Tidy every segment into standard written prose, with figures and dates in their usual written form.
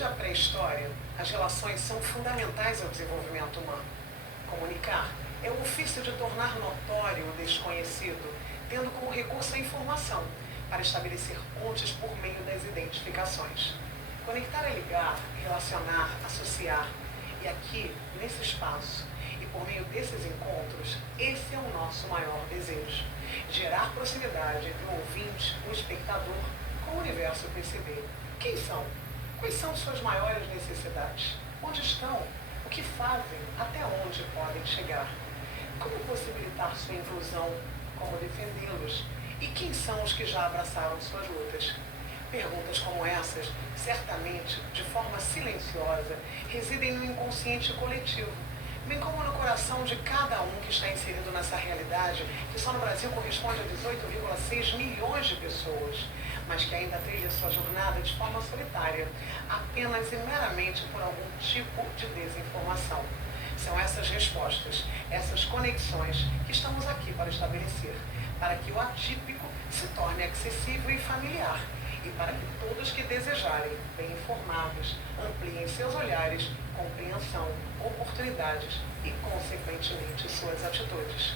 Desde a pré-história, as relações são fundamentais ao desenvolvimento humano. Comunicar é o ofício de tornar notório o desconhecido, tendo como recurso a informação, para estabelecer pontes por meio das identificações. Conectar é ligar, relacionar, associar. E aqui, nesse espaço, e por meio desses encontros, esse é o nosso maior desejo. Gerar proximidade entre o ouvinte, o espectador, com o universo PCB. Quem são? Quais são suas maiores necessidades? Onde estão? O que fazem? Até onde podem chegar? Como possibilitar sua inclusão? Como defendê-los? E quem são os que já abraçaram suas lutas? Perguntas como essas, certamente, de forma silenciosa, residem no inconsciente coletivo, bem como no coração de cada um que está inserido nessa realidade, que só no Brasil corresponde a 18,6 milhões de pessoas, mas que ainda trilha sua jornada de forma solitária, apenas e meramente por algum tipo de desinformação. São essas respostas, essas conexões que estamos aqui para estabelecer, para que o atípico se torne acessível e familiar, e para que todos que desejarem, bem informados, ampliem seus olhares, compreensão, oportunidades e, consequentemente, suas atitudes.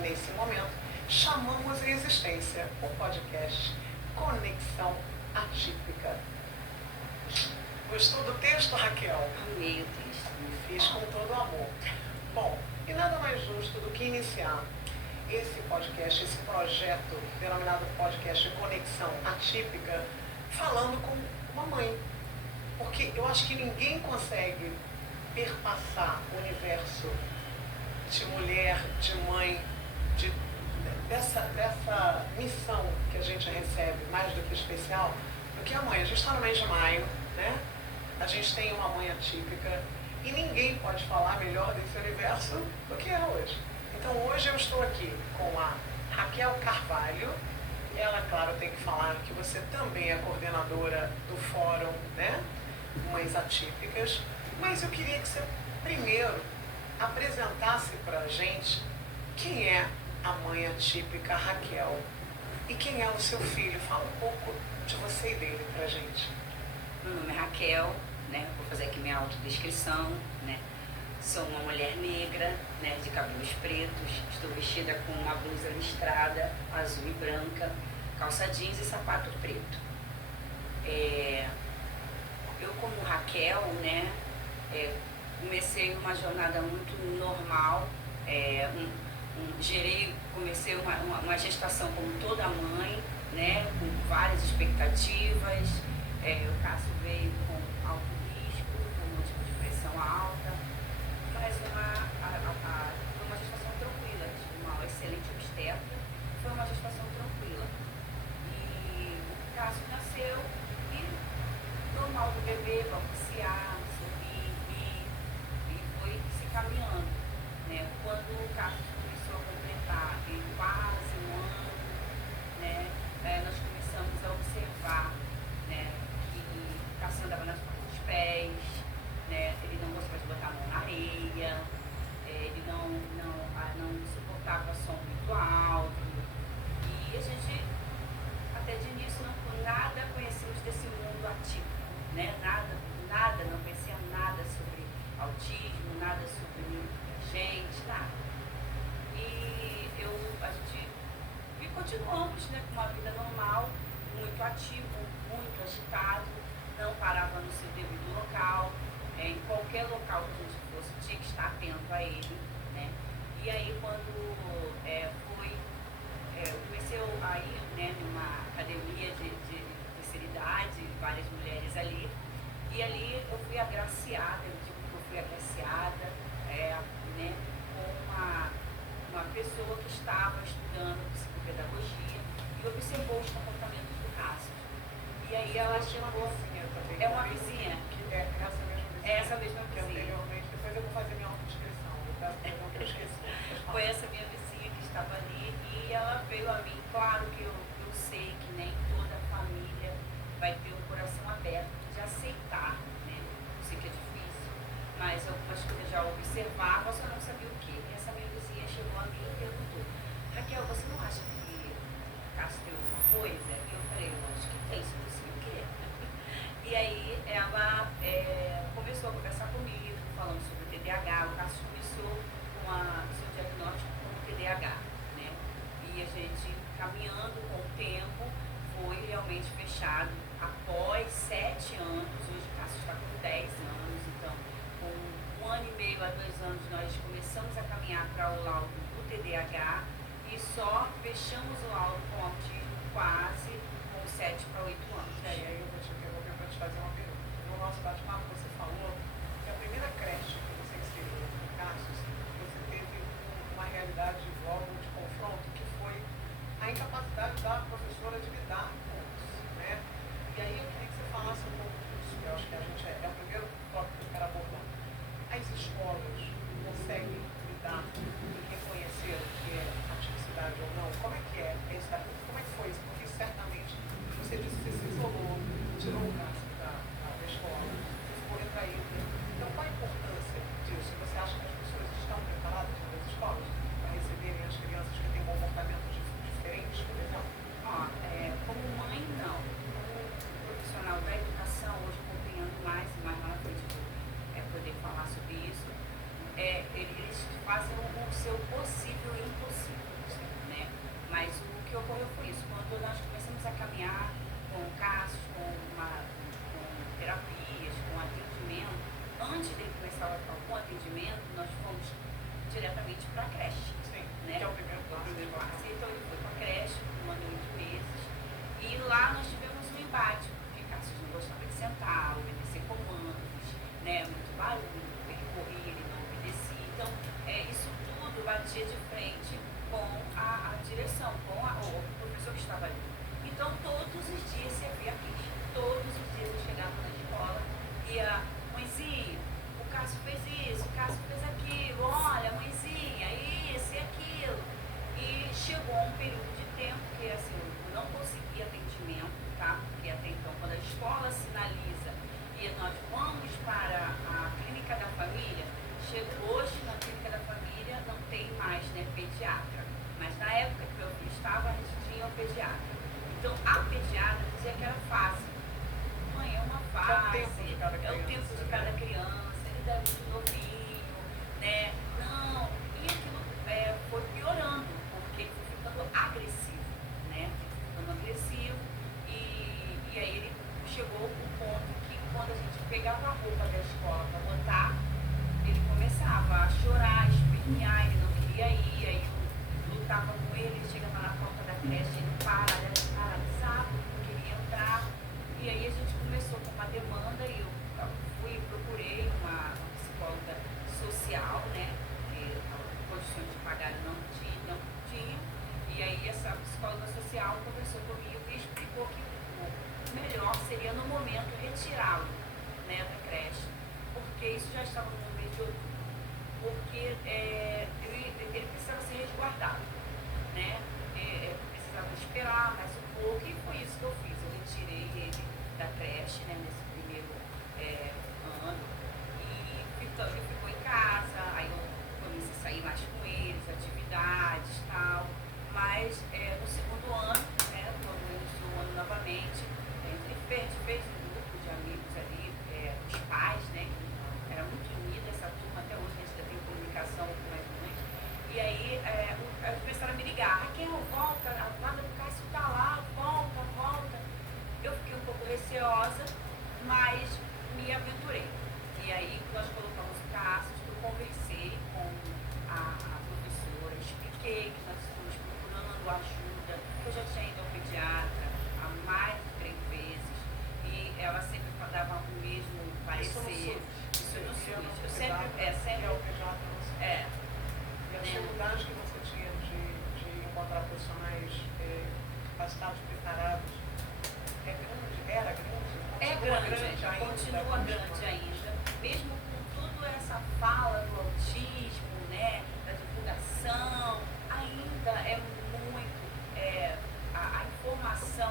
Nesse momento, chamamos à existência o podcast Conexão Atípica. Gostou do texto, Raquel? Amei o texto. Fiz com todo amor. Bom, e nada mais justo do que iniciar esse podcast, esse projeto denominado podcast Conexão Atípica, falando com uma mãe. Porque eu acho que ninguém consegue perpassar o universo de mulher, de mãe, dessa missão que a gente recebe, mais do que especial, do que a mãe. A gente está no mês de maio, né? A gente tem uma mãe atípica e ninguém pode falar melhor desse universo do que ela hoje. Então hoje eu estou aqui com a Raquel Carvalho. Ela, claro, tem que falar que você também é coordenadora do fórum, né? Mães Atípicas. Mas eu queria que você primeiro apresentasse para a gente quem é a mãe atípica Raquel e quem é o seu filho. Fala um pouco de você e dele para a gente. Meu nome é Raquel, né? Vou fazer aqui minha autodescrição, né? Sou uma mulher negra, né, de cabelos pretos, estou vestida com uma blusa listrada, azul e branca, calça jeans e sapato preto. Eu como Raquel, né, comecei uma jornada muito normal, comecei uma gestação como toda mãe, né, com várias expectativas. O Cássio veio com alto risco, com múltipla de pressão alta, mas foi uma gestação tranquila. Tive uma excelente obstetra, foi uma gestação tranquila. E o Cássio nasceu e normal do bebê, balbuciar, sorrir, rir, e foi se caminhando, né? Quando o Cássio começou a completar em quase um ano, né, nós começamos a observar, né, que o Cássio andava nas pontas dos pés, né, ele não gostava de botar a mão na areia, ele não suportava som muito alto, e a gente, até de início, nada conhecíamos desse mundo atípico, né, não conhecia nada sobre autismo, nada sobre a gente, nada. E continuamos, né, com uma vida normal, muito ativo, muito agitado, não parava no seu devido local, em qualquer local que a gente fosse, tinha que estar atento a ele, né? E aí quando eu comecei a ir, né, numa academia de terceira idade, várias mulheres ali, e ali eu fui agraciada, eu digo que eu fui agraciada, né, com uma pessoa que estava estudando psicopedagogia e observou os comportamentos do Cássio. E aí ela chegou, é uma vizinha. Essa mesma vizinha. Anteriormente, depois eu vou fazer minha autodescrição. Eu esqueci. Foi essa minha vizinha que estava ali e ela veio a mim. Claro que eu sei que nem toda família vai ter um coração aberto de aceitar, né? Eu sei que é difícil, mas algumas coisas eu já observava, só não sabia o quê. E essa minha vizinha chegou a mim e perguntou: Raquel, você não acha que o Cássio tem alguma coisa? E eu falei: eu acho que tem, se não sei o quê. E aí ela realmente fechado após 7 anos. Hoje o Cássio está com 10 anos, então com 1 ano e meio a 2 anos nós começamos a caminhar para o laudo do TDAH e só fechamos o laudo com autismo quase com 7 para 8 anos. E aí eu vou te interromper para te fazer uma pergunta. No nosso bate-papo você falou que a primeira creche que você inseriu no Cássio, você teve uma realidade logo de confronto que foi a incapacidade da professora de lidar com isso, né? E aí eu queria que você falasse um pouco disso, que eu acho que a gente é o primeiro tópico que eu quero abordar. As escolas conseguem lidar e reconhecer o que é atividade ou não? Como é que é isso? Como é que foi isso? Porque certamente você disse que você se isolou, tirou o Cássio da escola, você ficou retraído. Então qual a importância disso? Você acha que as pessoas estão preparadas nas escolas para receberem as crianças que têm comportamentos diferentes, por exemplo? Como mãe, não. Como profissional da educação, hoje compreendo mais e mais lá na frente poder falar sobre isso, eles fazem o seu possível e impossível, né? Mas o que ocorreu foi isso. Quando nós começamos a caminhar com casos, com terapias, com atendimento, antes de começar com atendimento, nós fomos diretamente para a creche. Sim, né? Que é o primeiro passo. Então ele foi para a creche, com 1 ano e 8 meses, e lá nós tivemos um embate, porque Cássio não gostava de sentar, obedecer comandos, né? Muito barulho, ele corria, ele não obedecia. Então, isso tudo batia de frente com a direção, com o professor que estava ali. Então, todos os dias se havia queixa. Todos os dias eu chegava na escola e a mãezinha, o Cássio fez isso, o Cássio fez aquilo, olha, mãezinha, isso e aquilo. E chegou um período de tempo que assim, eu não conseguia atendimento, tá? Porque até então, quando a escola sinaliza e nós vamos para a clínica da família, hoje na clínica da família não tem mais, né, pediatra. Mas na época que meu filho estava, a gente tinha o pediatra. Então a pediatra dizia que era fácil. Mãe, é uma fase, é o tempo de cada criança, ele deve ser novinho, né? Não, e aquilo foi piorando, porque ele foi ficando agressivo, né? Ficando agressivo e aí ele chegou ao ponto que quando a gente pegava a roupa da escola para botar, ele começava a chorar, a espernear, ele não queria ir, aí eu lutava com ele chegava na porta da creche, ele paralisava, não queria entrar, e aí a gente começou com uma demanda e eu procurei uma psicóloga social, né, que condições de pagar não tinha, e aí essa psicóloga social conversou comigo e explicou que o melhor seria no momento retirá-lo, né, da creche, porque isso já estava no mês de outubro, porque ele precisava ser resguardado, né, precisava esperar mais um pouco, e foi isso que eu fiz. Eu retirei ele da creche, né, nesse primeiro ano, e ele ficou em casa, aí eu comecei a sair mais com eles, atividades e tal, mas no segundo ano, né, quando iniciou o ano novamente, a gente fez um grupo de amigos ali, os pais, né, que era muito unida essa turma, até hoje a gente ainda tem comunicação com as mães, e aí eles começaram a me ligar, Raquel, volta, a vaga do Cássio está lá, volta. Eu fiquei um pouco receosa, mas me aventurei. E aí nós colocamos o Cássio, eu conversei com a professora, expliquei que nós estamos procurando ajuda, que eu já tinha ido ao pediatra há mais de 3 vezes, e ela sempre dava o mesmo parecer. Isso no SUS. Eu sempre é o pediatra no SUS. E a dificuldade que você tinha de encontrar profissionais capacitados, preparados, era grande? Continua grande ainda, mesmo com toda essa fala do autismo, né, da divulgação, ainda é muito, a informação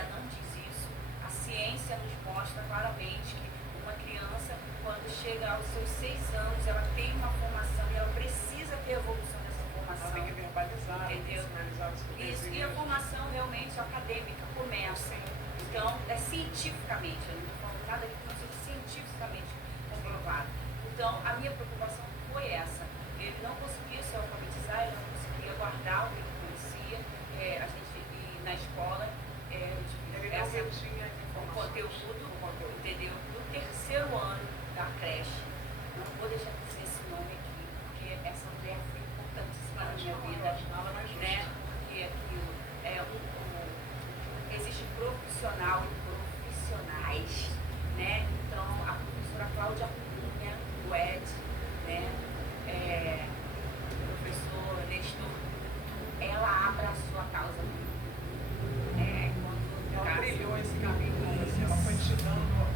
ciência não diz isso. A ciência nos mostra claramente que uma criança, quando chega aos seus 6 anos, ela tem uma formação e ela precisa ter evolução dessa formação. Ela tem que verbalizar, entendeu? sinalizar o seu Isso, desejo. e a formação realmente acadêmica começa. Então, é cientificamente, eu não estou falando nada aqui, não seja cientificamente comprovado. Então, a minha preocupação foi essa. Ele não conseguia se alfabetizar, ele não conseguia guardar o que ele conhecia. A gente, e na escola, Ele não retinha as o informações. conteúdo, entendeu? No 3º ano da creche, não vou deixar de dizer esse nome aqui, porque essa mulher foi importantíssima na minha vida, né? Porque aquilo existe profissional e profissionais, né? Então, a professora Cláudia Cunha, do ED, né? O professor Nestor, ela abraçou a causa comigo. Ela trilhou esse caminho com você, ela foi te dando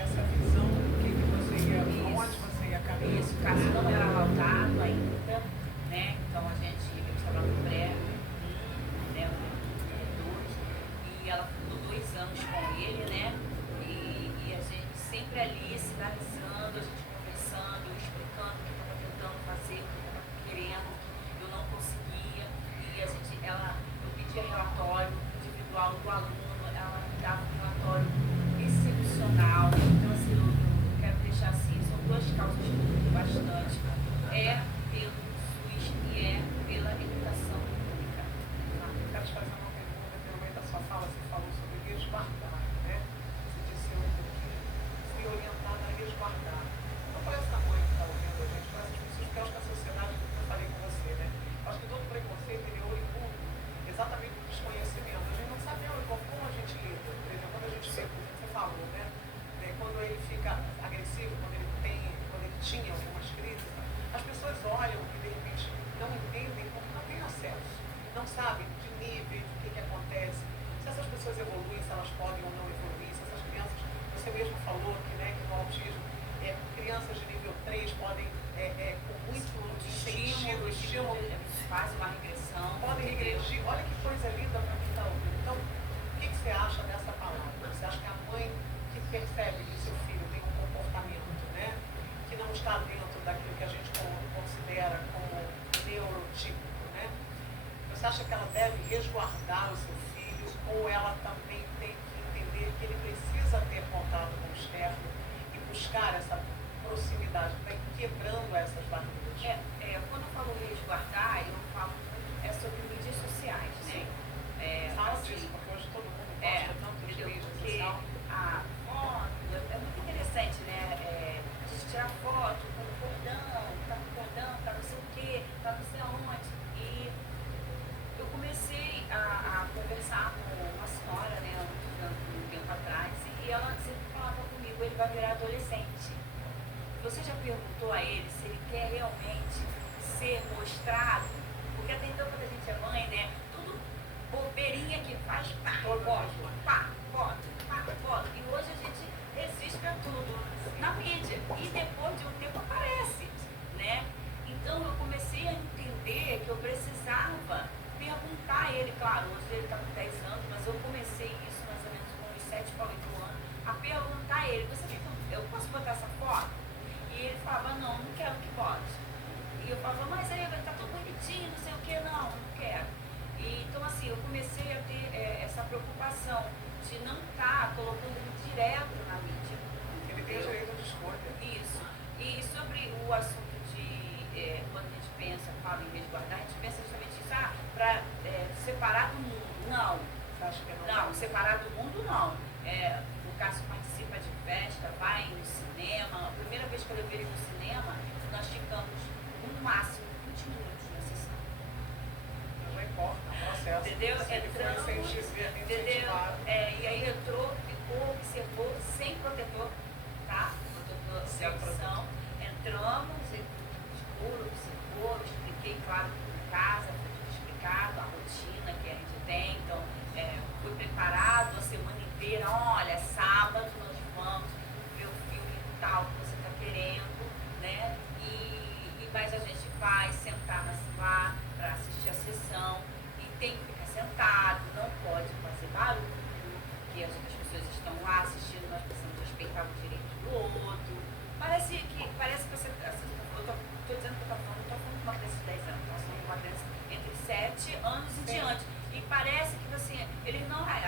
essa visão do que você ia, onde você ia caminhar. Isso, o Cássio não era laudado ainda, né? Então eu estava no pré, né? 2, e ela ficou 2 anos com ele, né? E a gente sempre ali sinalizando, a gente conversando, eu explicando o que eu estava tentando fazer, o que eu estava querendo, eu não conseguia, e eu pedia relatório individual do aluno, ela me dava um relatório excepcional. Então, assim, eu quero deixar assim, são 2 causas que eu luto bastante. Pelo SUS e pela educação pública. Eu quero te fazer uma pergunta, pelo meio da sua fala, você falou sobre resguardar, né? Você disse eu fui orientada a resguardar. Não para essa mãe que está ouvindo a gente, para essas pessoas, porque eu acho que a sociedade, como eu falei com você, né? Eu acho que todo preconceito ele é oriundo exatamente do desconhecimento. A gente não sabe como a gente lida. Por exemplo, quando a gente vê, como você falou, né? Quando ele fica agressivo, quando ele tinha algumas crises, as pessoas olham e de repente não entendem porque não têm acesso, não sabem de nível, do que acontece, se essas pessoas evoluem, se elas podem ou não evoluir, se essas crianças, você mesmo falou que no autismo, crianças de nível 3 podem, com muito estímulo, faz uma regressão, podem regredir. Olha que coisa linda para quem está ouvindo. Então, o que você acha dessa palavra? Você acha que a mãe que percebe que seu filho tem um comportamento, né, que não está dentro daquilo que a gente considera como neurotípico, né? Você acha que ela deve resguardar o seu filho ou ela também tem que entender que ele precisa ter contato com o externo e buscar essa proximidade, para ir quebrando essas barreiras? Quando eu falo resguardar, eu falo muito sobre mídias sociais, né? Fala disso, porque hoje todo mundo gosta tanto de mídias sociais. A foto é muito interessante, né? A gente tirar foto com o cordão, para não sei o quê, para não sei aonde. E eu comecei a conversar com uma senhora, né, um tempo atrás, e ela sempre falava comigo, ele vai virar adolescente. Você já perguntou a ele se ele quer realmente ser mostrado? Porque até então, quando a gente é mãe, né, tudo bobeirinha que faz, foto. E hoje a gente resiste a tudo na mídia. E depois de um tempo aparece, né? Então eu comecei a entender que eu precisava perguntar a ele, claro, hoje ele está com 10 anos, mas eu comecei isso mais ou menos com uns 7 para 8 anos, a perguntar a ele, eu posso botar essa foto? E ele falava, não quero que bote. E eu falava, mas aí vai estar tão bonitinho, não sei o que, não quero. E, então assim, eu comecei a ter essa preocupação de não estar colocando ele direto na mídia. Ele tem o direito de escolha. Isso. E sobre o assunto de, quando a gente pensa, fala em resguardar, a gente pensa justamente isso, para separar do mundo. Não. Você acha que não, separar do mundo não. No caso, participa de festa, vai no cinema. A primeira vez que eu levei ele no cinema, nós ficamos no máximo 20 minutos na sessão. Não importa, é um processo. Entendeu? Entramos, entendeu? E aí entrou, ficou, observou, sem protetor, tá? Protetor de audição. Entramos, escuro, observou, expliquei, claro, em casa, foi tudo explicado, a rotina que a gente tem. Então, fui preparado a semana inteira. Olha, sábado nós vamos ver o filme tal que você está querendo, né? Mas a gente vai sentar lá para assistir a sessão e tem que ficar sentado, não pode fazer barulho, 7 anos em diante. E parece que assim, ele não vai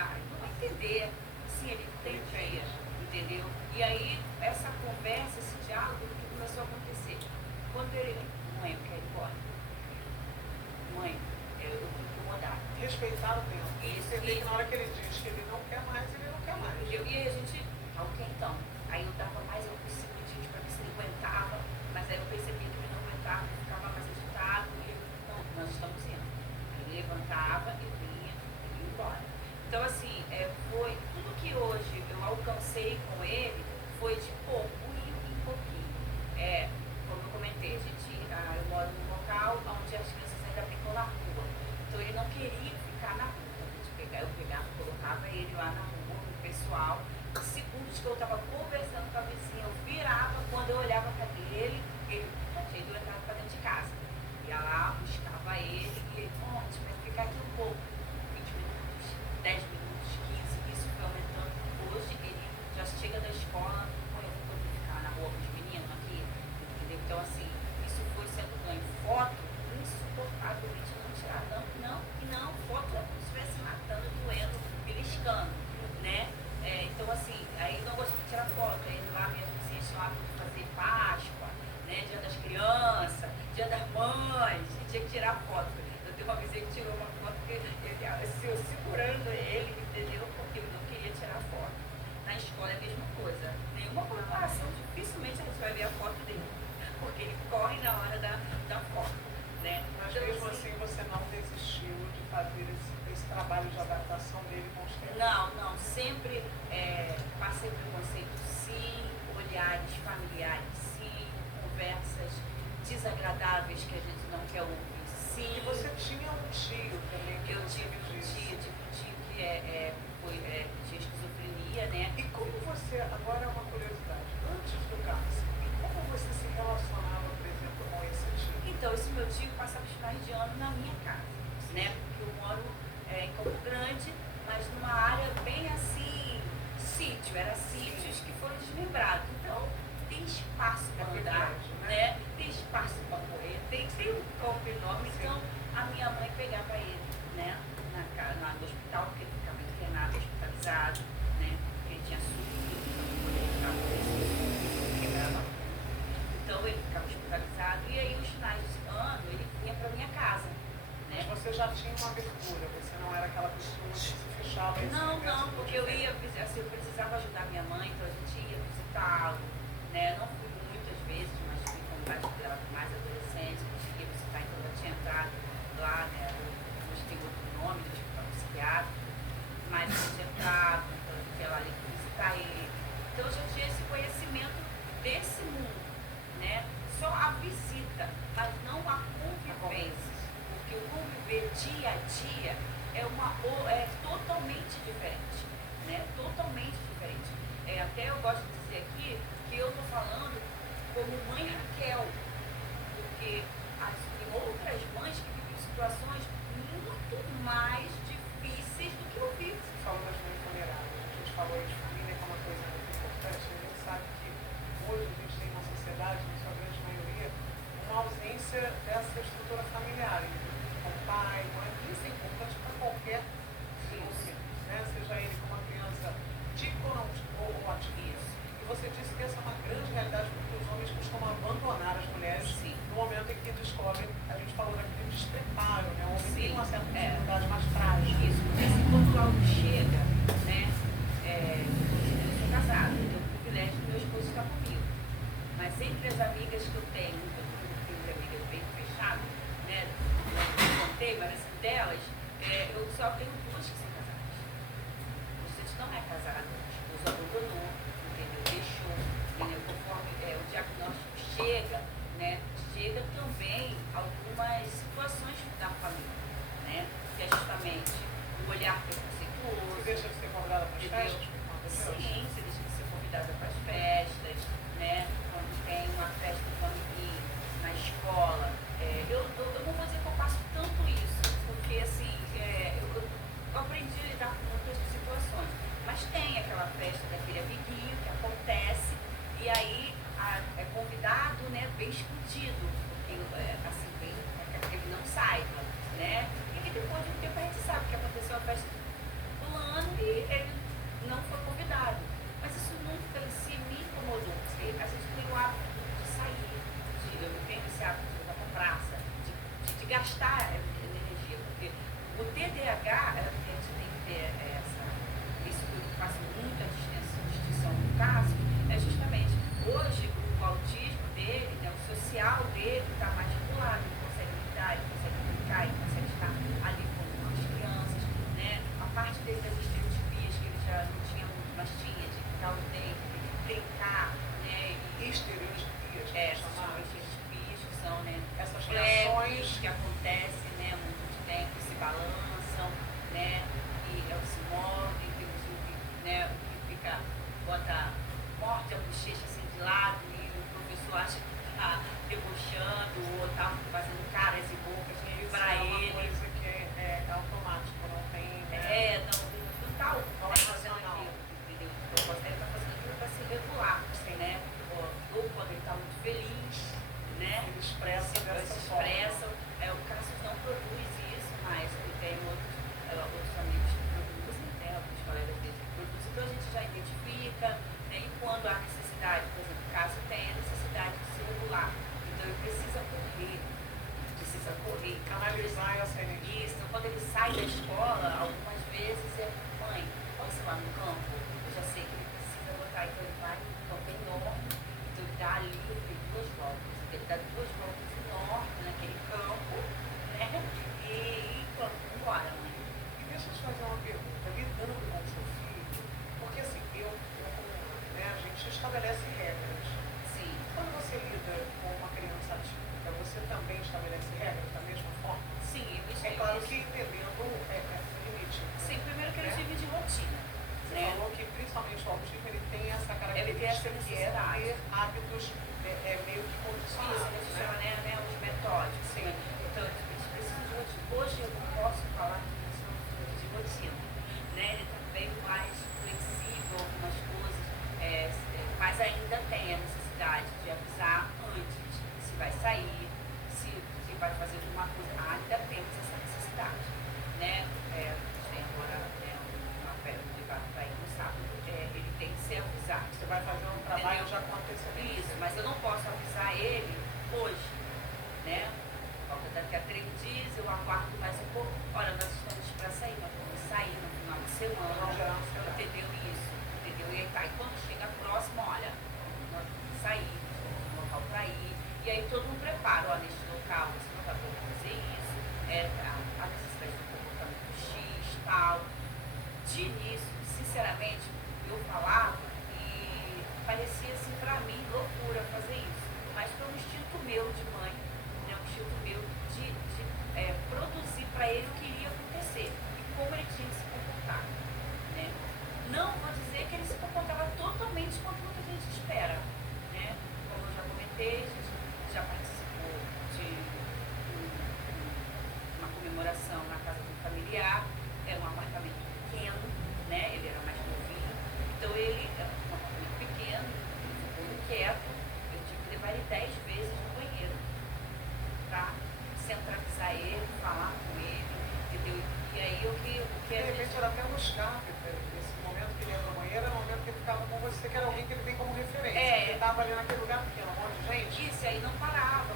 entender. Sim, ele entendia, entendeu? E aí, essa conversa, esse diálogo, o que começou a acontecer? Quando ele, mãe, eu quero ir embora. Mãe, eu vou incomodar. Respeitar o tempo. Isso. Você vê que na hora que ele diz que ele não quer mais, ele não quer mais. E aí a gente, ok, então. Aí eu dava mais alguns segundinhos para ver se ele aguentava, mas aí eu percebi que ele não aguentava, ele ficava mais agitado, e eu, não, nós estamos indo. Ele levantava e vinha e ia embora. Então, assim, foi tudo que hoje eu alcancei com ele, foi de pouquinho em pouquinho. Como eu comentei, eu moro num local onde as crianças ainda brincam na rua. Então, ele não queria ficar na rua. Eu pegava, colocava ele lá na rua, com o pessoal. Segundos que eu estava conversando com a vizinha, eu virava, quando eu olhava para ele já tinha ido entrar para dentro de casa. Ia lá, buscava ele, e ele, a gente vai ficar aqui um pouco. 20 minutos, 10 minutos, 15, isso foi aumentando. Hoje ele já chega da escola, eu vou poder ficar na rua com os meninos aqui, entendeu? Então, assim, isso foi sendo ganho. Foto, insuportavelmente não tirar, não, foto é como se estivesse matando, doendo, beliscando, né? Então, assim, aí não gostei de tirar foto, aí lá minhas vizinhas tinham lá para fazer Páscoa, né? Dia das crianças, Dia das mães, e tinha que tirar foto. Eu tenho uma vizinha que tirou uma foto que eu segurando ele, entendeu? Porque eu não queria tirar foto. Na escola é a mesma coisa. Nenhuma comemoração, dificilmente a gente vai ver a foto dele, porque ele corre na hora da foto, né? Mas então, mesmo assim você não desistiu de fazer esse trabalho de adaptação dele com os tempos? Não, sempre passei preconceito, sim, olhares familiares, sim, conversas desagradáveis que a gente não quer ouvir, sim. E você tinha um tio também que eu você tive me um disse. tio que tinha esquizofrenia, né? E como você, agora é uma curiosidade, antes do câncer, como você se relacionava, por exemplo, com esse tio? Então, esse meu tio passava os finais de ano na minha casa, né? Porque eu moro em Campo Grande, mas numa área bem assim, sítio, era sítios que foram desmembrados. Então, tem espaço para andar, né? Tem espaço para correr, tem um campo enorme. Então, a minha mãe pegava ele, né? No hospital, porque ele ficava internado, hospitalizado, né? Porque ele tinha surdo, então ele quebrava. Então, ele ficava hospitalizado. E aí, os finais de ano, ele vinha para minha casa, né? Mas você já tinha uma abertura, você não era aquela pessoa que se fechava em Não, porque eu assim, eu precisava ajudar minha mãe, então a gente ia visitá-lo, né? Não fui muitas vezes, mas fui com mais adolescentes, consegui visitar, então eu tinha entrado lá, né? Hoje tem outro nome, do hospital psiquiátrico, mas eu tinha entrado, então a gente ia lá visitar ele. Então eu já tinha esse conhecimento desse mundo, né? Só a visita, mas não a convivência. Porque o conviver dia a dia é totalmente diferente, né? Totalmente diferente. Até eu gosto de dizer aqui que eu estou falando como mãe Raquel, porque tem outras mães que vivem situações muito mais difíceis do que eu vivo. Você falou das mães vulneráveis, a gente falou de família, que é uma coisa muito importante. A gente sabe que hoje a gente tem uma sociedade, na sua grande maioria, uma ausência dessa estrutura familiar, com pai, mãe. Isso é importante para qualquer filho, né? Seja ele com uma criança típica ou ativista. E você disse que essa é uma grande realidade, porque os homens costumam abandonar as mulheres no momento em que descobrem, a gente falou daquele despreparo, né? O homem tem uma certa dificuldade mais frágil. Isso, porque assim, quando algo chega, né? Eu sou casada, eu tenho o privilégio do meu esposo estar comigo. Mas entre as amigas que eu tenho de amigas bem fechadas, né? Eu contei, mas assim, delas, eu só tenho duas que são casadas. O restante não é casado, o esposo abandonou, entendeu? Deixou, entendeu? Conforme o diagnóstico chega, né? Chega também algumas situações da família, né? Que é justamente o olhar preconceituoso. Você deixa de ser convidada para as festas? Sim, você deixa de ser convidada para as festas, né? Quando tem uma festa do amiguinho na escola. Eu não vou dizer que eu passo tanto isso, porque assim, eu aprendi a lidar com muitas situações. Mas tem aquela festa daquele amiguinho que acontece, e aí é convidado, né? gastar energia, porque o TDAH, a gente tem que ter isso que eu faço muita distinção no caso, é justamente, hoje o autismo dele, né, o social dele está mais regulado, ele consegue lidar, ele consegue brincar, ele consegue estar ali com as crianças, né, a parte dele das estereotipias que ele já não tinha muito, mas tinha, de pintar os dentes, de brincar, né, e estereotipias, são estereotipias que são, né, essas reações que acontecem, né, há muito tempo, se balançam, né, e se movem, tem né, o que fica, morde a bochecha assim de lado e o professor acha que está debochando ou está fazendo caras e bocas para ele. É uma coisa que é automático, não tem... não está fazendo aquilo, entendeu? O propósito dele está fazendo aquilo para se regular, né? Ou quando ele está muito feliz, né? Ele expressa dessa forma. O Cassius não produz isso, mas ele tem outros amigos que produzem, né? Alguns colegas dele que produzem, então a gente já identifica, né? E quando há necessidade, por exemplo, o Cássio tem a necessidade de se regular, então ele precisa correr, canalizar essa energia. Isso, então quando ele sai da escola, algumas vezes mãe, olha você lá no campo, eu já sei que ele precisa botar, então ele vai no campo enorme, então ele dá ali, ele tem 2 voltas, então ele dá 2 voltas enormes naquele campo, né? E pronto, embora, mãe. E deixa eu te fazer uma pergunta, lidando com o seu filho, porque assim, né, a gente estabelece regras. Sim. Quando você lida com uma criança atípica, você também estabelece regras da mesma forma? Sim, é claro que entendendo o limite. Sim, primeiro que ele vive de rotina. Você falou que principalmente o autismo ele tem essa característica que é ter hábitos meio que condicionados. Isso, a gente chama, né, os metódicos. Sim. Então, a gente precisa de rotina. Hoje eu não posso falar que isso não é de rotina. Né? Ele está bem mais flexível, algumas coisas, mas ainda tem a necessidade de avisar antes se vai sair, se vai fazer alguma coisa. Ainda temos essa necessidade. Né? A gente tem agora uma férias privada para ir no sábado, ele tem que ser avisado. Você vai fazer um trabalho já com antecedência. Isso, mas eu não posso avisar ele hoje, né? Daqui a 3 dias eu aguardo mais um pouco. Olha, nós estamos para sair, nós vamos sair no final de semana, entendeu isso? Entendeu? E aí tá, e quando chega próximo, olha, nós vamos sair, nós temos um local para ir, e aí todo mundo prepara, olha, neste local você não vai poder fazer isso, a necessidade do comportamento X, tal. De início, sinceramente, eu falava e parecia assim para mim loucura fazer isso, mas foi um instinto meu de mãe, né, um instinto meu de produzir para ele o que iria acontecer e como ele tinha que se comportar, né? Não vou dizer que ele se comportava totalmente contra o que a gente espera, né? Como eu já comentei, a gente já participou de uma comemoração na casa do familiar, era um apartamento pequeno, né? Ele era mais novinho, então ele era um apartamento pequeno, ele ficou inquieto, eu tive que levar ele 10 vezes no banheiro para centralizar ele, falar com ele, entendeu? E aí o que de repente era até um escape, esse momento que ele ia no banheiro era o momento que ele ficava com você, que era alguém que ele tem como referência. Ele estava ali naquele lugar pequeno, um monte de gente. Isso, aí não parava,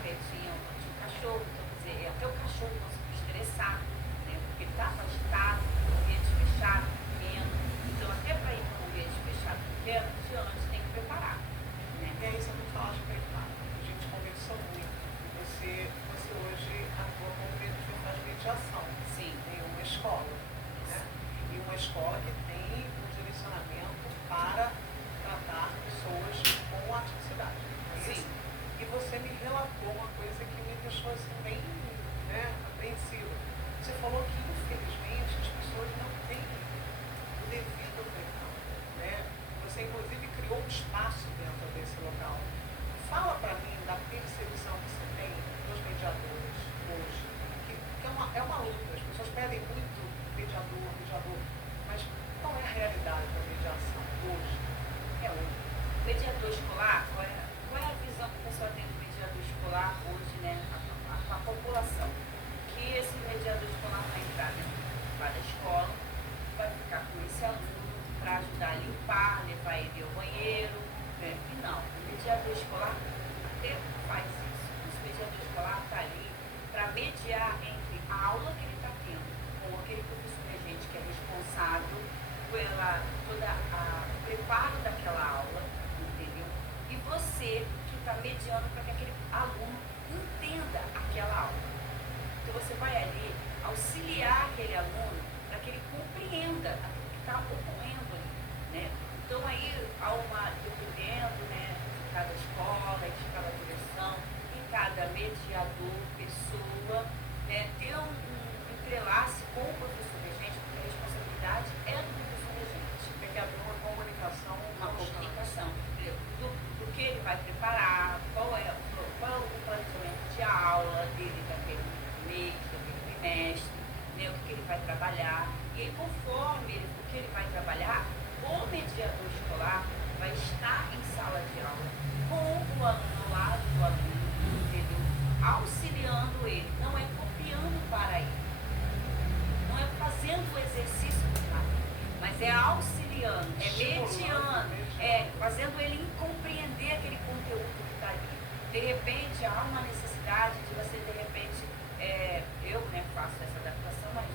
ele tinha um cachorro, então quer dizer, até o cachorro conseguiu estressar, né? Porque ele estava agitado, um ambiente fechado, pequeno, então até para ir para um ambiente fechado, pequeno, de antes tem que preparar, né? E aí você não fala de preparo, a gente conversou muito. Você hoje atua como faz mediação. Sim. Em uma escola, né? E uma escola que tem um direcionamento para tratar pessoas com atividade. Sim. E você me relatou uma coisa que me deixou assim, bem, né, apreensiva. Você falou que, infelizmente, as pessoas não têm o devido preparo, né? Você, inclusive, criou um espaço dentro desse local. Fala para mim da percepção que você tem dos mediadores hoje, que é uma luta. As pessoas pedem muito mediador, mas qual é a realidade da mediação hoje? O mediador escolar, qual é a visão que a pessoa tem do mediador escolar hoje, né? A população. Que esse mediador escolar vai entrar dentro da escola, vai ficar com esse aluno para ajudar a limpar, levar ele ao banheiro, né? E não, o mediador escolar até faz isso. Esse mediador escolar está ali para todo o preparo daquela aula, entendeu? E você que está mediando para que aquele aluno entenda aquela aula. Então você vai ali auxiliar aquele aluno para que ele compreenda aquilo que está ocorrendo ali, né? Então aí há uma, dependendo, né, de cada escola, de cada direção, de cada mediador, pessoa, né, ter um entrelace com o professor regente, porque a responsabilidade é do professor regente. Tem que haver uma comunicação. Uma comunicação do que ele vai preparar, qual é o planejamento de aula dele daquele mês, daquele trimestre, né, o que ele vai trabalhar. E aí, conforme o que ele vai trabalhar, o mediador escolar vai estar em sala de aula com o aluno ao lado do aluno, entendeu? Auxiliando ele, não é copiando para ele, não é fazendo o exercício para ele, mas é auxiliando, é mediando, é fazendo ele compreender aquele conteúdo que está ali. De repente, há uma necessidade de você, de repente, eu, né, faço essa adaptação, mas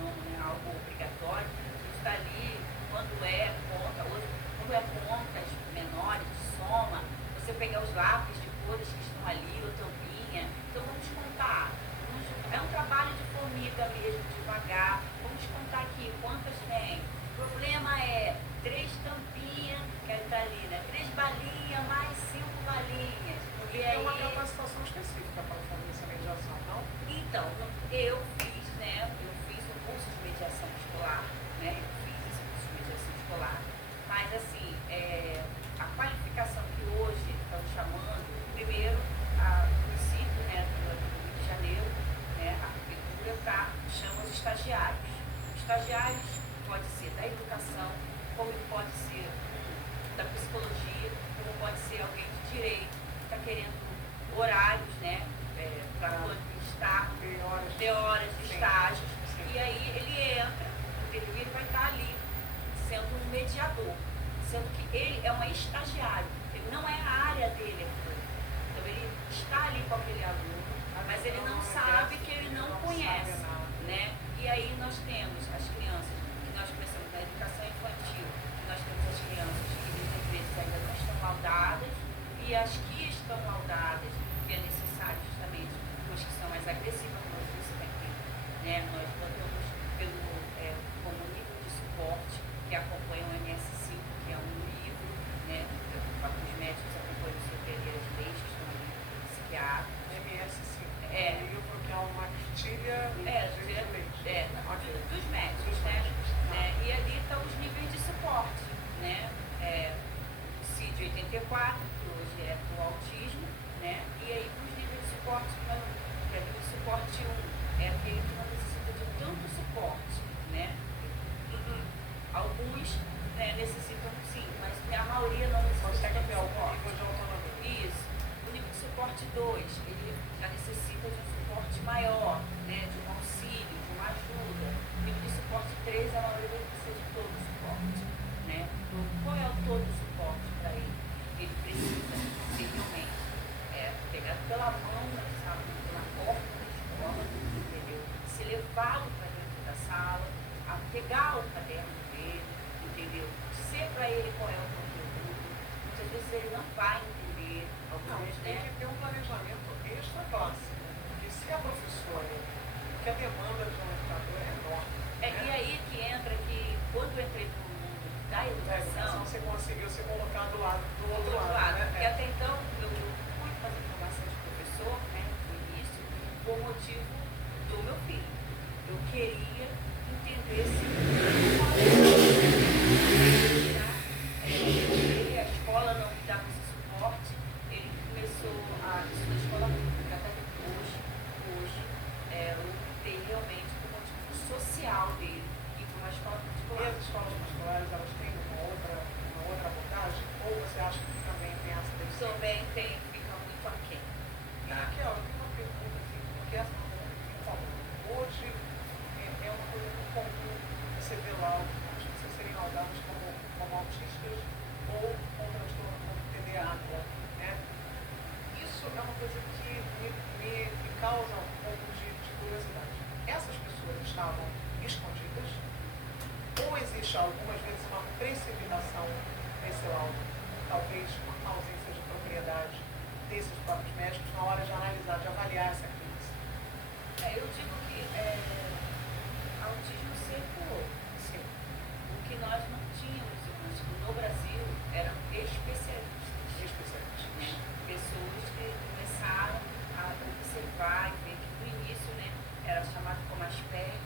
não é algo obrigatório. A gente está ali, quando é contas menores, de soma, você pegar os lápis de cores que estão ali, ou tampinha. Então vamos contar. É um trabalho de formiga mesmo, devagar. Vamos contar aqui quantas tem. O problema é 3 tampinhas, que está ali, né? 3 balinhas mais 5 balinhas. E aí, uma capacitação específica para fazer essa mediação, não? Então, eu fiz, né? Eu fiz um curso de mediação escolar, né? Eu fiz esse curso de mediação escolar, mas assim, a qualificação que hoje estão chamando, primeiro, o município, né, do Rio de Janeiro, né, a prefeitura chama os estagiários. Estagiários pode ser da educação, como pode ser da psicologia, como pode ser alguém de direito, que está querendo horários, né, para estar, ter horas de estágios. E aí ele entra, ele vai estar ali, sendo um mediador, sendo que ele é um estagiário, ele não é a área dele. Então ele está ali com aquele aluno, mas ele não sabe que ele não conhece, né? E aí nós temos as crianças, que nós começamos na educação infantil, que nós temos as crianças que muitas vezes ainda não estão laudadas, e as que estão laudadas, que é necessário justamente, as que são mais agressivas, nós disse aqui, né? Nós botamos como nível de suporte, que acompanha o MS5, que é um livro, né? Os médicos acompanham o seu Pereira de Leite, que estão ali, psiquiatra. MS5, um livro que é uma cartilha dos médicos, né? E ali estão os níveis de suporte, né? CID 84, que hoje é o autismo, né? E aí os níveis de suporte, que é nível de suporte 1, é aquele que não necessita de tanto suporte, né? Alguns, né, necessitam sim, mas a maioria não necessita de suporte. Nível de autonomia. Isso. O nível de suporte 2, ele já necessita de um suporte maior, né, de um auxílio, de uma ajuda. O nível de suporte 3, a maioria precisa de todo o suporte, né? Então, qual é o todo o suporte para ele? Ele precisa ser realmente pegado pela mão na sala, pela porta da escola, entendeu? Se levá-lo para dentro da sala, a pegar o caderno dele, entendeu? Dizer para ele qual é o conteúdo. Muitas vezes ele não vai entender. Alguns, tem que ter um planejamento extra classe, né? Porque se a professora, que a demanda de um educador é enorme. Né? E aí que entra que, quando eu entrei no mundo da educação, você conseguiu se colocar do outro lado. Né? Porque até então eu fui fazer formação de professor, né, no início, por motivo do meu filho. Eu queria entender se a escola não me dava esse suporte. Ele começou a estudar escola pública, até que hoje eu optei realmente por motivo social dele e por uma escola particular. E as escolas particulares, elas têm uma outra abordagem? Ou você acha que também tem essa deficiência? Também fica muito aquém. Raquel, eu tenho uma pergunta assim, porque essa é uma coisa comum. Hoje é uma coisa muito comum você ver lá os vocês serem laudados como autistas ou com transtorno como TDAH, né? Isso é uma coisa que me causa um pouco de curiosidade. Essas pessoas estavam escondidas ou existe algumas vezes uma precipitação nesse laudo, talvez uma ausência de propriedade desses próprios médicos na hora de analisar, de avaliar essa crise. Eu digo que autismo sempre houve. Sim. O que nós não tínhamos no Brasil eram especialistas. Especialistas. Né? Pessoas que começaram a observar e ver que no início, né, era chamado como Asperger,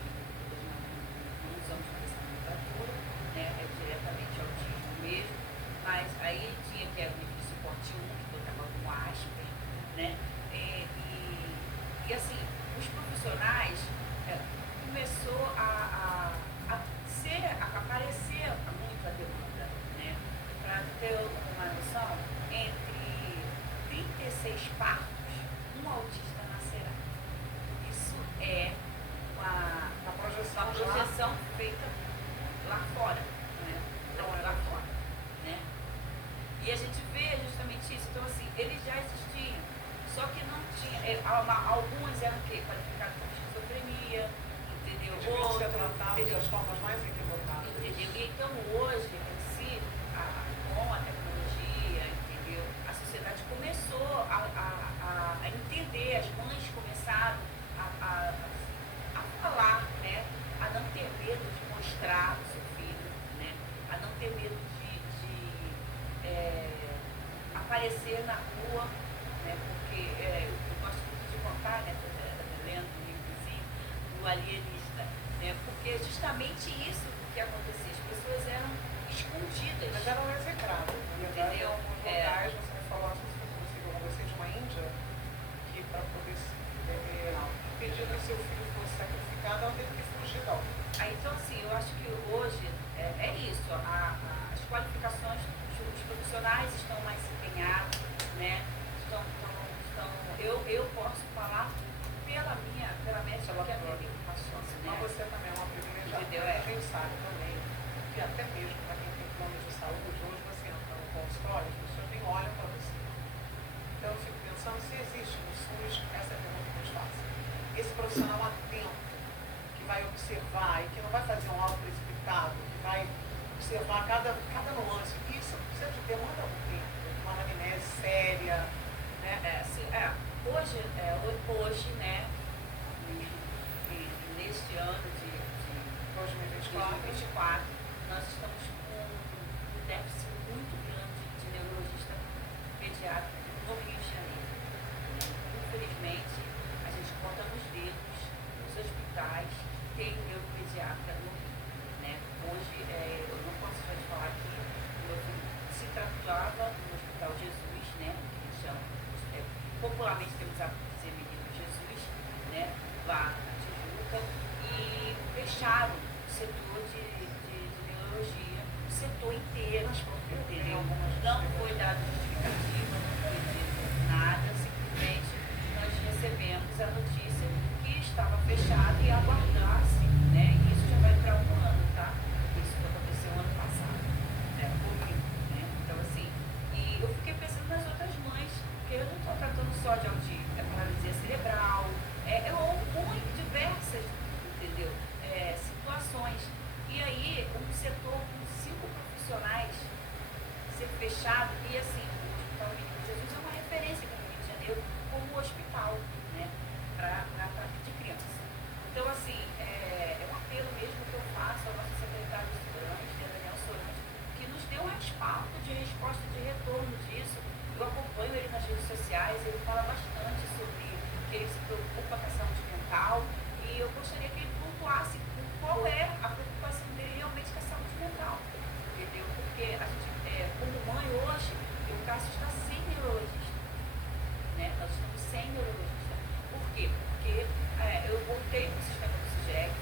não usamos mais essa nomenclatura, né, é diretamente autismo mesmo, mas aí tinha que era o nível de suporte 1, que botava como Asper, né, e assim, os profissionais começou a aparecer muito a demanda, né, para ter uma noção, entre 36 partos, um autista nascerá. Isso é uma projeção feita lá fora, né? Não é lá fora, né? E a gente vê justamente isso. Então, assim, eles já existiam, só que não tinha. Alguns eram o quê? Qualificados com esquizofrenia, entendeu? Deviam ser tratados das formas mais equivocadas. Entendeu? E então, hoje, em si, com a tecnologia, entendeu? A sociedade começou a entender, as mães começaram a falar, né? A não ter medo de mostrar o seu filho, né? A não ter medo de aparecer na rua, né? Porque eu gosto muito de contar, né? Lendo um livrozinho do alienista, né? Porque é justamente isso que acontecia. As pessoas eram escondidas. Mas eram execradas. Entendeu? Em alguns locais, você me falou, se foi possível, você de uma Índia, que para poder impedir que seu filho fosse sacrificado, ela teve que fugir da aldeia. Então, assim, eu acho que hoje é isso. As qualificações, os profissionais estão mais empenhados, né? Eu posso falar pela médica que atendeu o paciente, né? Mas você também é uma privilegiada. Entendeu? A gente sabe também que até mesmo para quem tem plano de saúde, hoje você entra no consultório, as pessoas nem olham para você. Então eu fico pensando se existe no SUS, essa é a pergunta que eu te faço, esse profissional atento, que vai observar e que não vai fazer um laudo precipitado, que vai observar cada nuance. Isso precisa de demanda um tempo, uma anamnese séria, né? Hoje, né, neste ano de 2024, nós estamos com um déficit muito grande de neurologista pediátrico no Rio de Janeiro. Né? Infelizmente, a gente conta nos dedos, nos hospitais, tem neuropediatra no Rio. Né? Hoje, eu não posso só te falar aqui, meu filho se tratava no Hospital Jesus, né, que eles chamam, popularmente temos a dizer Menino Jesus, né, lá na Tijuca, e fecharam o setor de neurologia, o setor inteiro, entendeu? Não foi dado justificativa, não foi dito nada, simplesmente nós recebemos a notícia que estava fechado e aguardasse, né? E isso já vai para um ano, tá? Isso aconteceu ano passado, né? Né? Então, assim, e eu fiquei pensando nas outras mães, porque eu não estou tratando só de autismo, é paralisia cerebral, muito diversas, entendeu? Situações. E aí, um setor com 5 profissionais ser fechado, e assim, o Hospital Menino Jesus é uma referência aqui no Rio de Janeiro como hospital, né, para tratamento de criança. Então, assim, é um apelo mesmo que eu faço ao nosso secretário de Segurança, Daniel Soares, que nos deu um respaldo de resposta de retorno disso. Eu acompanho ele nas redes sociais, ele fala bastante sobre que ele se preocupa com a saúde mental, e eu gostaria que ele pontuasse qual é a preocupação dele realmente com a saúde mental, entendeu? Porque a gente, como mãe hoje, o Cássio está sem neurologista, né? Nós estamos sem neurologista. Por quê? Porque eu voltei para o sistema do SUGEC,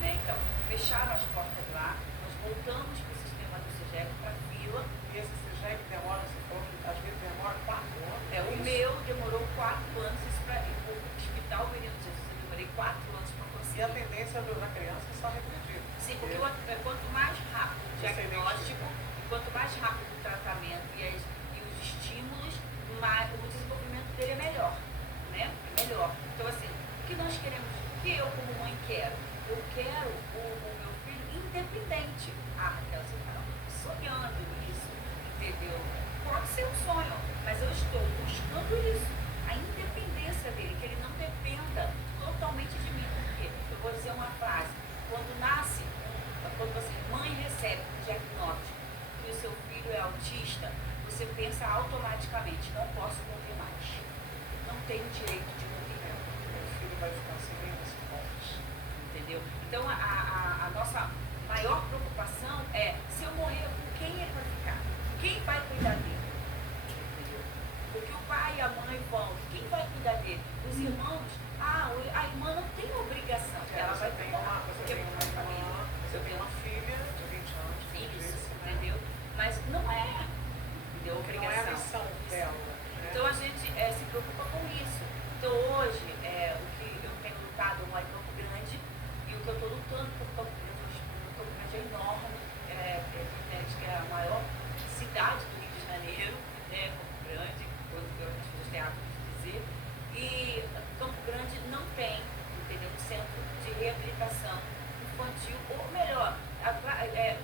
né? Então, fecharam as portas lá, nós voltamos para o sistema do SUGEC, para a fila. E esse SUGEC demora, você falou que às vezes demora 4 anos. O meu demorou 4 anos, isso para o Hospital Menino Jesus, eu demorei 4 anos para conseguir. E a tendência da criança é só regredir. Sim, porque quanto mais rápido o diagnóstico, quanto mais rápido o tratamento e os estímulos, mais o desenvolvimento dele é melhor, né? É melhor. Então, assim, o que nós queremos, o que eu como mãe quero? Eu quero o meu filho independente. Ah, Raquel, você está sonhando isso, entendeu? Pode ser um sonho, mas eu estou buscando isso, a independência dele, que ele não dependa totalmente de mim. Porque eu vou dizer uma frase: quando você, mãe, recebe um diagnóstico que o seu filho é autista, você pensa automaticamente: não posso morrer mais, não tenho direito de morrer. Meu filho vai ficar sem nenhum suporte. Entendeu? Então a nossa maior preocupação é: se eu morrer, com quem ele vai ficar? Quem vai cuidar dele? Entendeu? Porque o pai e a mãe vão, quem vai cuidar dele? Os irmãos, a irmã não tem obrigação. Ela vai ter cuidar, porque é uma família. Você tem uma filha de 20 anos, Isso, entendeu? Mas não é, entendeu? Obrigação. Não é a missão dela. Né? Então a gente se preocupa com isso. Então hoje, o que eu tenho lutado lá em Campo Grande, e o que eu estou lutando por Campo Grande, Campo Grande é enorme, que é a maior cidade do Rio de Janeiro, né? Campo Grande, coisa que as pessoas têm hábito de dizer. E Campo Grande não tem, entendeu? Um centro de reabilitação infantil, ou melhor,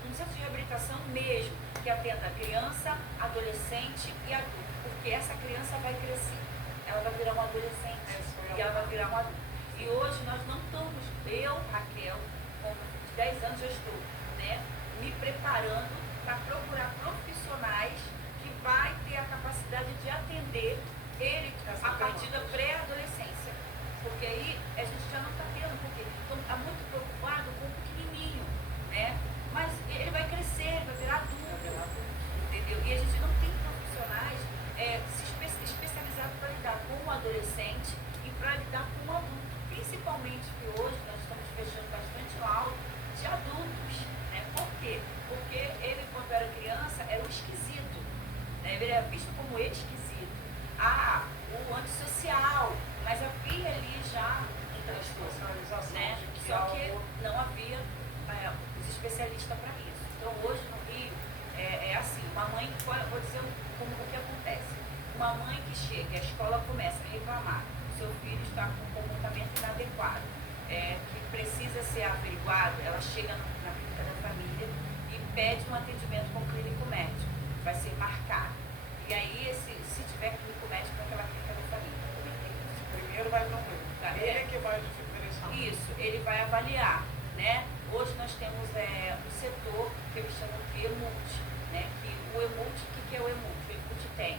um centro de reabilitação mesmo, que atenda a criança, adolescente e adulto, porque essa criança vai crescer, ela vai virar uma adolescente e ela vai virar um adulto. E hoje nós não estamos, eu, Raquel, com 10 anos já estou, né, me preparando para procurar profissionais que vai ter a capacidade de atender ele a partir da pré-adolescência. Porque aí a gente já não está tendo, porque está muito preocupado com o pequenininho, né? Mas ele vai crescer, vai virar adulto, entendeu? E a gente não tem profissionais especializados para lidar com o adolescente e para lidar com o adulto. Principalmente que hoje nós estamos fechando bastante aula de adultos, né? Por quê? Porque ele, quando era criança, era um esquisito, né? Ele era visto como esquisito. O antissocial, mas havia ali já um transtorno, né? Só que não havia os especialistas para isso. Então hoje no Rio é assim, uma mãe, vou dizer o que acontece. Uma mãe que chega, a escola começa a reclamar, o seu filho está com um comportamento inadequado, que precisa ser averiguado, ela chega na clínica da família e pede um atendimento com o clínico médico, vai ser marcado. E aí, se tiver clínico médico naquela clínica da família, também tem isso. Primeiro vai para o clínico. Ele é que vai diferenciar. Isso, ele vai avaliar, né? Hoje nós temos um setor que eles chamam de EMUT, né? Que o EMUT, o que é o EMUT? O EMUT tem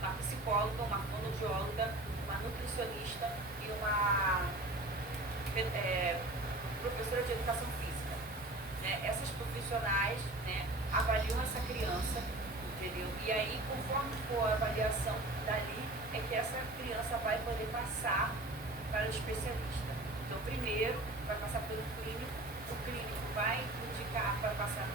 uma psicóloga, uma fonoaudióloga, uma nutricionista e uma professora de educação física. Né? Essas profissionais, né, avaliam essa criança, entendeu? E aí, conforme for a avaliação dali, é que essa criança vai poder passar para o especialista. Então, primeiro, vai passar pelo clínico, o clínico vai indicar para passar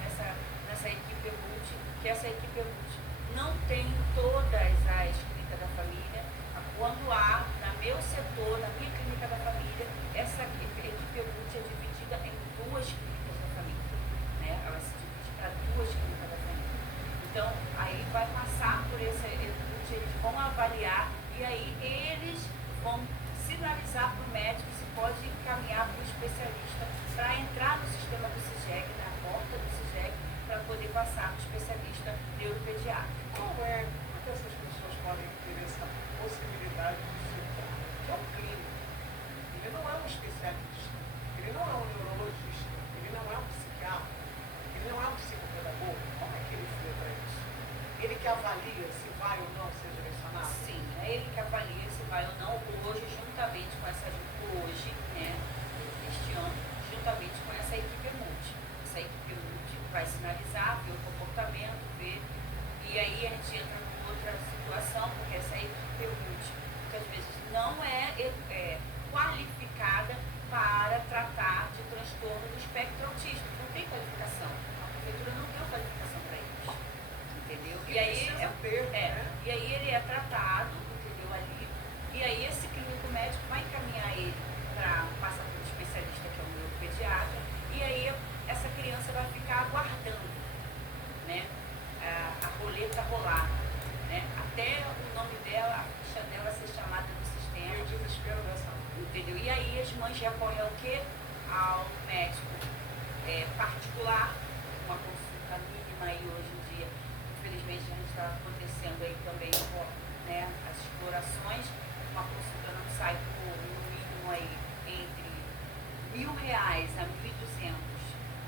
nessa equipe EMUT, que essa equipe EMUT não tem todas as clínicas da família. Quando há, no meu setor, na minha clínica da família, essa equipe EMUT é dividida em 2 clínicas da família, né? Ela se divide para 2 clínicas da família. Então, aí vai passar por esse EMUT, eles vão avaliar e aí eles vão sinalizar para o médico se pode encaminhar para o especialista para entrar no sistema do CIGEC, na porta do CIGEC, para poder passar para o especialista neuropediátrico. Como é que essas pessoas podem ter essa possibilidade de filtrar? Que é um clínico. Ele não é um especialista, ele não é um neurologista, ele não é um psiquiatra, ele não é um psicopedagogo. Como é que ele filtra isso? Ele que avalia se vai ou não ser direcionado? Sim, é ele que avalia se vai ou não, hoje, juntamente com essa, né, este ano, juntamente com essa equipe EMUT. Essa equipe EMUT vai sinalizar, ver o comportamento, ver, e aí a gente entra numa outra situação, porque essa equipe EMUT, muitas vezes, não é qualificada para tratar de transtorno do espectro autista. Não tem qualificação. A prefeitura não deu qualificação para eles. Entendeu? E aí ele é tratado, entendeu, ali, e aí esse clínico médico vai encaminhar ele para passar para o especialista, que é o neuropediatra, e aí essa criança vai ficar aguardando, né, a roleta rolar, né, até o nome dela, a ficha dela ser chamada no sistema. E o desespero dessa mãe. Entendeu? E aí as mães recorrem ao quê? Ao médico particular, uma consulta mínima, e hoje em dia, infelizmente, a gente está acontecendo aí também, né, as explorações. Uma consulta não sai por no mínimo aí entre R$1.000 a 1.200,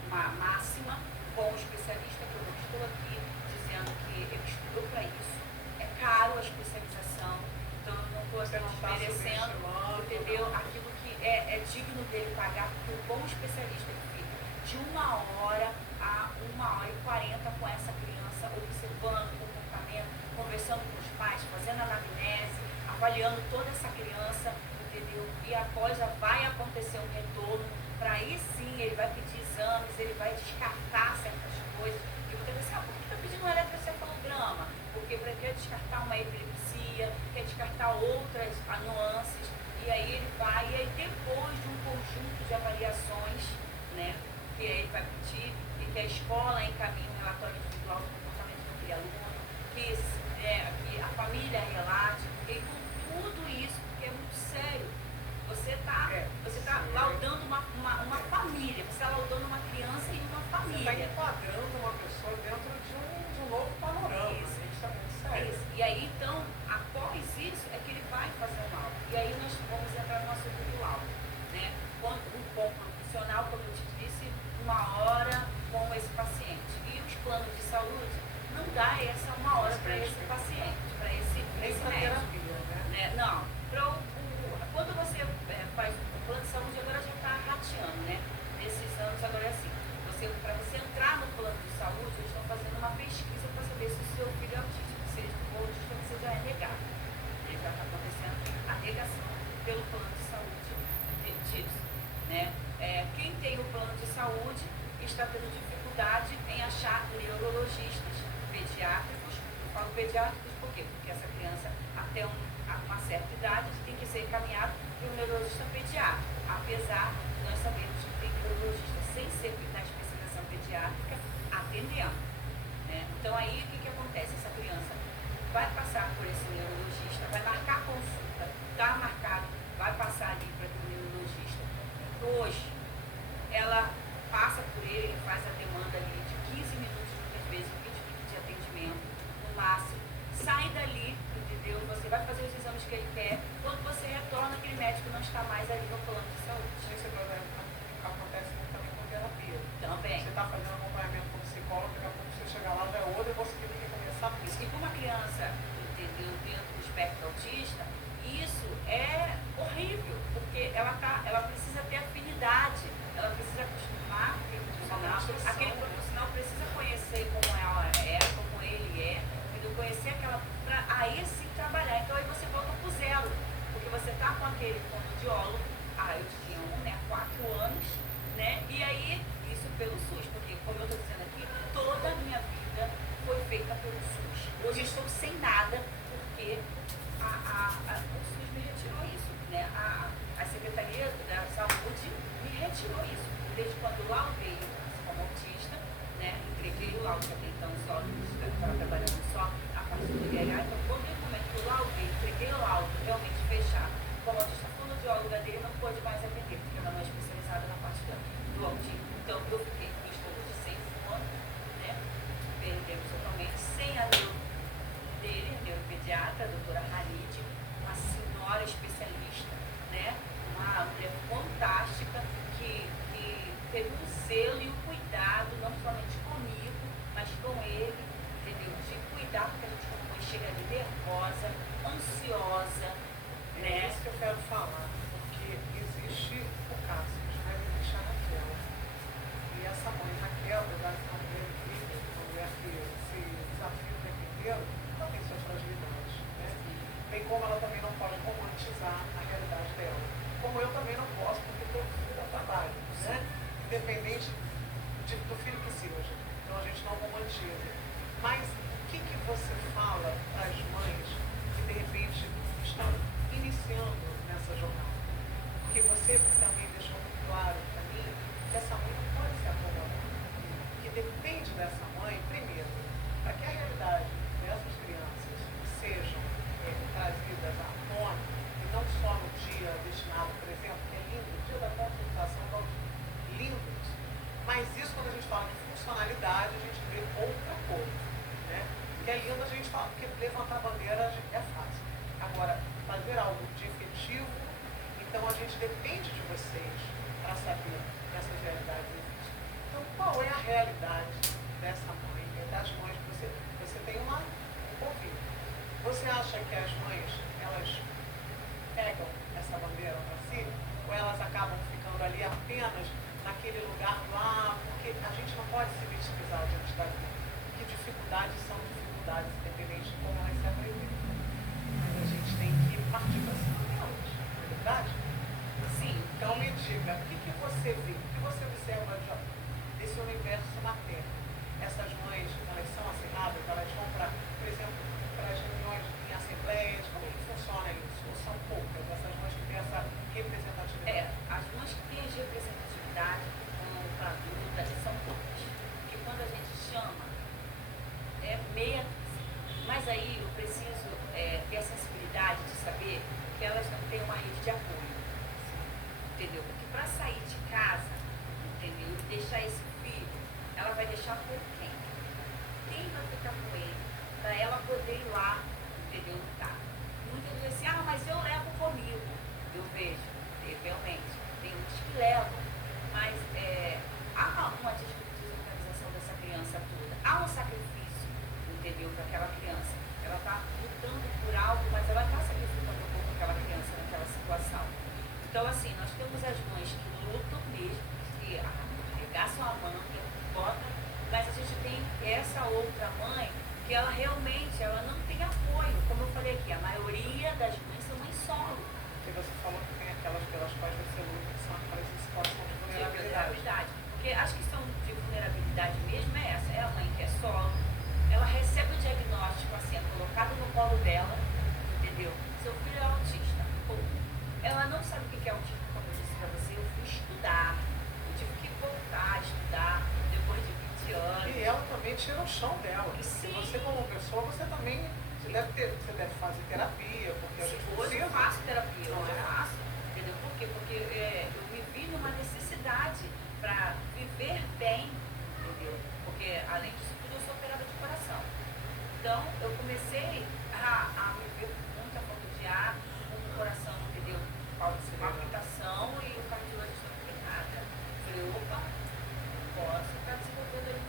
uma máxima, com o especialista, que eu não estou aqui dizendo que ele estudou para isso. É caro a especialização, então eu não estou desmerecendo, entendeu? Aquilo que é digno dele pagar, porque um bom especialista ele fica de 1 hora a 1h40 com essa criança, observando o comportamento, conversando com os pais, fazendo anamnese, avaliando toda essa criança, entendeu? E após já vai acontecer um retorno, para aí sim ele vai pedir exames, ele vai descartar certas coisas. E você vai dizer, por que está pedindo um eletrocefalograma? Porque quer descartar uma epilepsia, quer descartar outras nuances, e aí ele vai, e aí depois de um conjunto de avaliações, né, que aí ele vai pedir, e que a escola encaminhe um relatório individual do comportamento daquele aluno, que a família relate, e com tudo isso, porque é muito sério. Você está laudando uma família, você está laudando uma criança e uma família. Você está enquadrando uma pessoa dentro de um novo panorama. Isso. Isso é muito sério. Isso. E aí, então, após isso, é que ele vai fazer um laudo. E aí nós vamos entrar no assunto do laudo, né? Um bom profissional, como eu te disse, 1 hora com esse paciente. E os planos de saúde não dá essa 1 hora para esse paciente, para esse médico. Terapia, né? Não. Quando você faz o plano de saúde, agora já está rateando, né? Nesses anos, agora é assim. Para você entrar no plano de saúde, eles estão fazendo uma pesquisa para saber se o seu filho é autista. Se ele for autista, você já é negado. Ele já está acontecendo a negação pelo plano de saúde disso, né? Quem tem o plano de saúde está tendo dificuldade em achar neurologistas pediátricos. Eu falo pediátricos por quê? Porque essa criança, até uma certa idade, tem que ser encaminhada para um neurologista pediátrico. Apesar de nós sabermos que tem neurologista sem ser na especialização pediátrica atendendo, né? Então aí o que acontece? Essa criança vai passar por esse neurologista, vai marcar consulta, está marcado, vai passar ali para o neurologista. Hoje, ela passa por ele faz a demanda ali de 15 minutos, muitas vezes, 20 minutos de atendimento, no máximo. Sai dali, entendeu? Você vai fazer os exames que ele quer. Quando você retorna, aquele médico não está mais ali no plano de saúde. Isso acontece também com terapia. Também. Você está fazendo acompanhamento com o psicólogo, daqui a pouco você chega lá, já é outra, e você tem que começar a E com uma criança, entendeu, dentro do espectro autista, isso é horrível, porque ela precisa ter afinidade, ela precisa acostumar com aquele profissional precisa conhecer como ela é, como ele é, entendeu? Conhecer aquela, para aí sim trabalhar. Então aí você volta pro zero, porque você está com aquele fonoaudiólogo, eu tinha né, 4 anos, né? E aí, isso pelo SUS, porque como eu estou dizendo aqui, toda a minha vida foi feita pelo SUS. Hoje eu estou sem nada, porque o SUS me retirou isso, né? A Secretaria da Saúde me retirou isso. Desde quando eu laudei como autista, né? Entreguei o laudo, até então só estava trabalhando só a parte do IH, então quando no momento que eu laudei, entreguei o laudo realmente fechado, como autista, a fonoaudióloga dele não pôde mais atender, porque ela não é especializada na parte do autismo. Então eu fiquei com estudo sem fone, né? Perdemos totalmente, sem a dele, neuropediatra, a doutora Halid, uma senhora especialista, né? Uma mulher fantástica que teve um zelo e um cuidado, não somente comigo, mas com ele, entendeu? De cuidar, porque a gente como mãe chega ali nervosa, ansiosa, né? É isso que eu quero falar, porque existe o caso, a gente vai deixar na tela. E essa mãe Raquel, da família filha, uma mulher que se desafia o tempo inteiro, ela tem suas fragilidades, né? Bem como ela também não pode romantizar a realidade dela. Como eu também não posso, porque todo filho dá trabalho, né? Independente do filho que seja. Então a gente não romantiza. Mas o que você fala para as mães que de repente estão iniciando nessa jornada? Porque você também deixou muito claro para mim que essa mãe não pode se acomodar. Que depende dessa mãe, primeiro, para que a realidade dessas crianças sejam trazidas à tona, e não só no dia destinado, por exemplo, que é lindo, o dia da conscientização do autismo, lindo isso, mas depende de vocês para saber que essas realidades existem. Então, qual é a realidade dessa mãe, das mães que você tem um convívio? Você acha que as mães, elas pegam essa bandeira para si, ou elas acabam ficando ali apenas naquele lugar lá, porque a gente não pode se vitimizar diante da vida, que dificuldades são dificuldades, independente de como elas se apresentam. Mas a gente tem que partir para cima delas, não é verdade? Sim. Então me diga, o que você vê, o que você observa desse universo materno? Essas mães, elas são acirradas, elas vão para, por exemplo, para as reuniões em assembleias, como é que funciona isso? Ou são poucas essas mães que têm essa representatividade? As mães que têm as representatividade como para adulta são poucas. Porque quando a gente chama, é meia. Mas aí eu preciso ter a sensibilidade de saber que elas não têm uma rede de apoio. Entendeu? Porque para sair de casa, entendeu? E deixar esse filho, ela vai deixar por quem? Quem vai ficar com ele? Para ela poder ir lá, entendeu? Lutar. Muitas vezes assim, mas eu levo comigo. Eu vejo, realmente, tem uns que levam, mas há uma desorganização dessa criança toda. Há um sacrifício, entendeu? Para aquela criança. Ela está lutando por algo, mas ela está sacrificando um pouco aquela criança naquela situação. Então, assim, nós temos as mães que lutam mesmo, que arregaçam a mão, que botam, mas a gente tem essa outra mãe que ela realmente não tem apoio. Como eu falei aqui, a maioria das mães são mães solo. Porque você falou que tem aquelas pelas quais você luta, que são aquelas em situação de vulnerabilidade. Porque as que são de vulnerabilidade mesmo é essa. É a mãe que é solo, ela recebe o diagnóstico assim, é colocado no colo dela, entendeu? Seu filho é autista. Pô, ela não sabe o que é autismo, como eu disse pra você, eu fui estudar, eu tive que voltar a estudar depois de 20 anos. E ela também tira o chão dela. Sim. E você como pessoa, você também você deve fazer terapia, porque a gente Hoje eu precisa. faço terapia, hoje eu faço, entendeu? Por quê? Porque eu me vi numa necessidade para viver bem, entendeu? Porque além disso tudo eu sou operada de coração. Então eu comecei a me ver com muita falta de ar, com o coração, entendeu? Palpitação e o cardiologista não tem nada. Falei, opa, posso estar desenvolvendo ali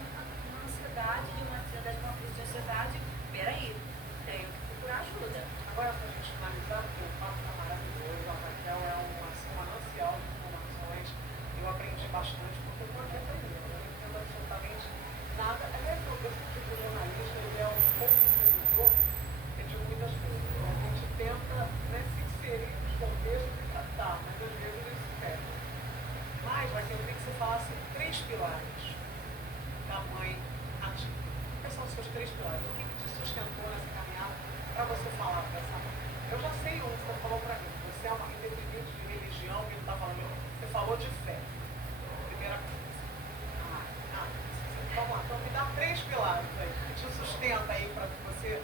uma ansiedade, uma crise de ansiedade, peraí, tenho que procurar ajuda. Agora, para a gente finalizar, porque o papo está maravilhoso, a Raquel é um manancial de informações, eu aprendi bastante, porque eu estou aprendendo, eu não entendo absolutamente nada. Eu tipo de jornalista, ele é um pouco divulgador de muitas coisas. A gente tenta se inserir nos contextos e tratar, mas às vezes eles se perdem. Mas, Raquel, eu queria que você falasse 3 pilares da mãe ativa. Quais são os seus 3 pilares? O que te sustentou nessa caminhada para você falar para essa mãe? Eu já sei um que você falou para mim. Você é uma independente de religião, que ele está falando. Você falou de fé. Primeira coisa. Vamos lá. Então me dá 3 pilares aí que te sustenta aí para você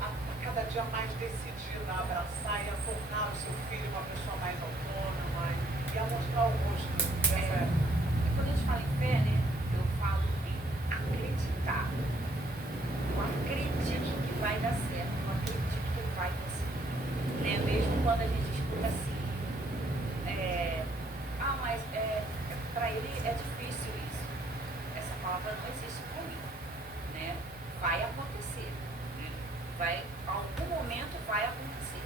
a cada dia mais decidida a abraçar e a tornar o seu filho uma pessoa mais autônoma e a mostrar o rosto dessa. Quando a gente fala em fé, né? Eu falo em acreditar. Eu acredito que vai dar certo, eu acredito que vai conseguir. Né? Mesmo quando a gente escuta assim, mas para ele é difícil isso. Essa palavra não existe comigo. Né? Vai acontecer. Né? Algum momento vai acontecer.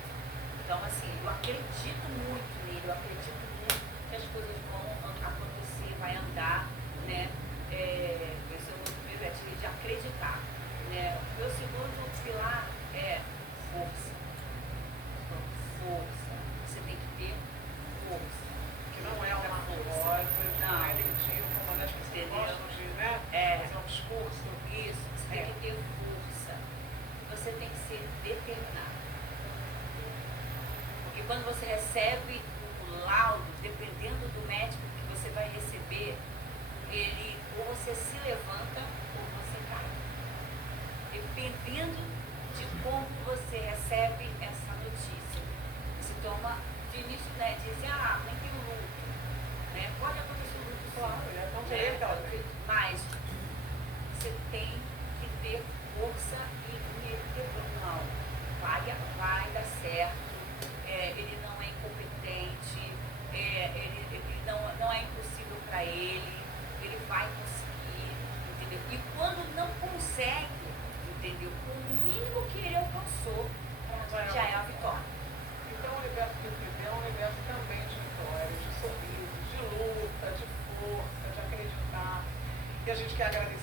Então, assim, eu acredito muito nele, eu acredito muito que as coisas vão acontecer, vai andar, né? Esse é o outro primeiro, de acreditar. Né? O meu segundo pilar é força. Força. Você tem que ter força. Que não é uma rosa, não é lindinho, como as pessoas gostam de, né? Fazer um discurso. Isso, você tem que ter força. Você tem que ser determinado. Porque quando você recebe o laudo, dependendo do médico que você vai receber, ele ou você se levanta ou você cai. Dependendo de como você recebe essa notícia. Se toma, de início, né, dizem, mãe tem um luto. Né? Pode acontecer um luto, Claro, não né? tem, mas você tem que ter força e não. Vai dar certo. Ele não é incompetente, para ele vai conseguir, entendeu? E quando não consegue, entendeu? O mínimo que ele alcançou já é a vitória. Então o universo que vive é um universo também de vitórias, de sorrisos, de luta, de força, de acreditar. E a gente quer agradecer